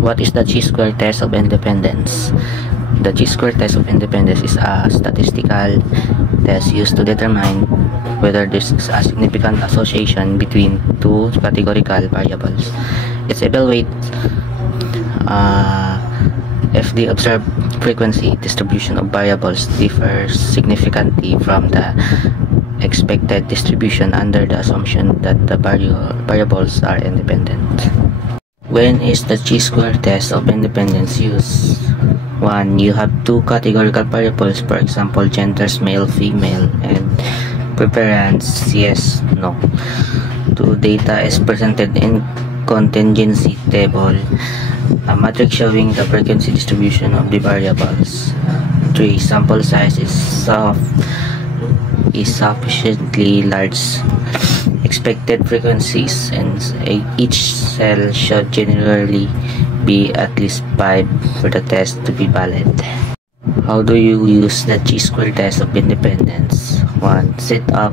What is the chi-square test of independence? The chi-square test of independence is a statistical test used to determine whether there is a significant association between two categorical variables. It evaluates if the observed frequency distribution of variables differs significantly from the expected distribution under the assumption that the variables are independent. When is the chi-square test of independence used? 1. You have two categorical variables, for example, genders male, female, and preference yes, no. 2. Data is presented in contingency table, a matrix showing the frequency distribution of the variables. 3. Sample size is sufficiently large. Expected frequencies and each cell should generally be at least 5 for the test to be valid. How do you use the chi-square test of independence? 1. Set up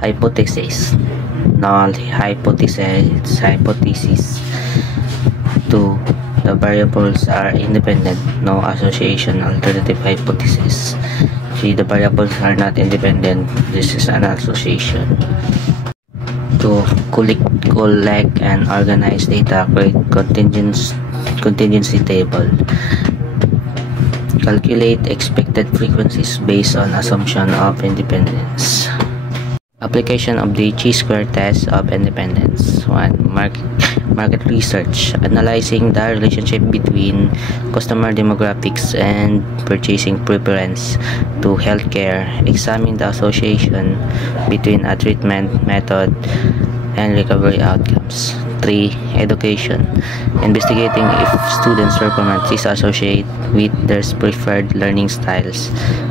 hypothesis. Null hypothesis. 2. The variables are independent. No association. Alternative hypothesis. 3. The variables are not independent. This is an association. 2. Collect and organize data. Create contingency table. Calculate expected frequencies based on assumption of independence. Application of the chi-square test of independence. 1. Market research. Analyzing the relationship between customer demographics and purchasing preference. 2. Healthcare. Examine the association between a treatment method and recovery outcomes. 3. Education. Investigating if students' performance is associated with their preferred learning styles.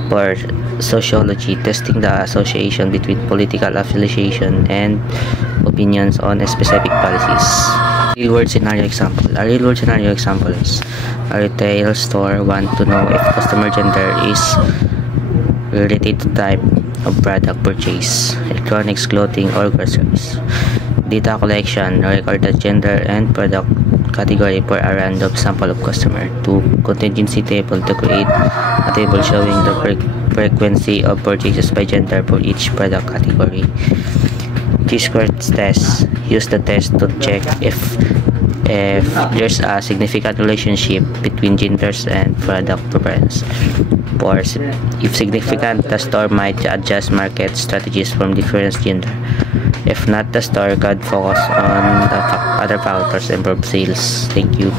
4. Sociology. Testing the association between political affiliation and opinions on specific policies. Real-world scenario example. A real-world scenario example is a retail store want to know if customer gender is related to type of product purchase, electronics, clothing, or groceries. Data collection. Record the gender and product category for a random sample of customer. 2. Contingency table. To create a table showing the frequency of purchases by gender for each product category. Chi-square test. Use the test to check if there's a significant relationship between genders and product preference. 4. If significant, the store might adjust market strategies from different gender. If not, the store could focus on the other factors and improve sales. Thank you.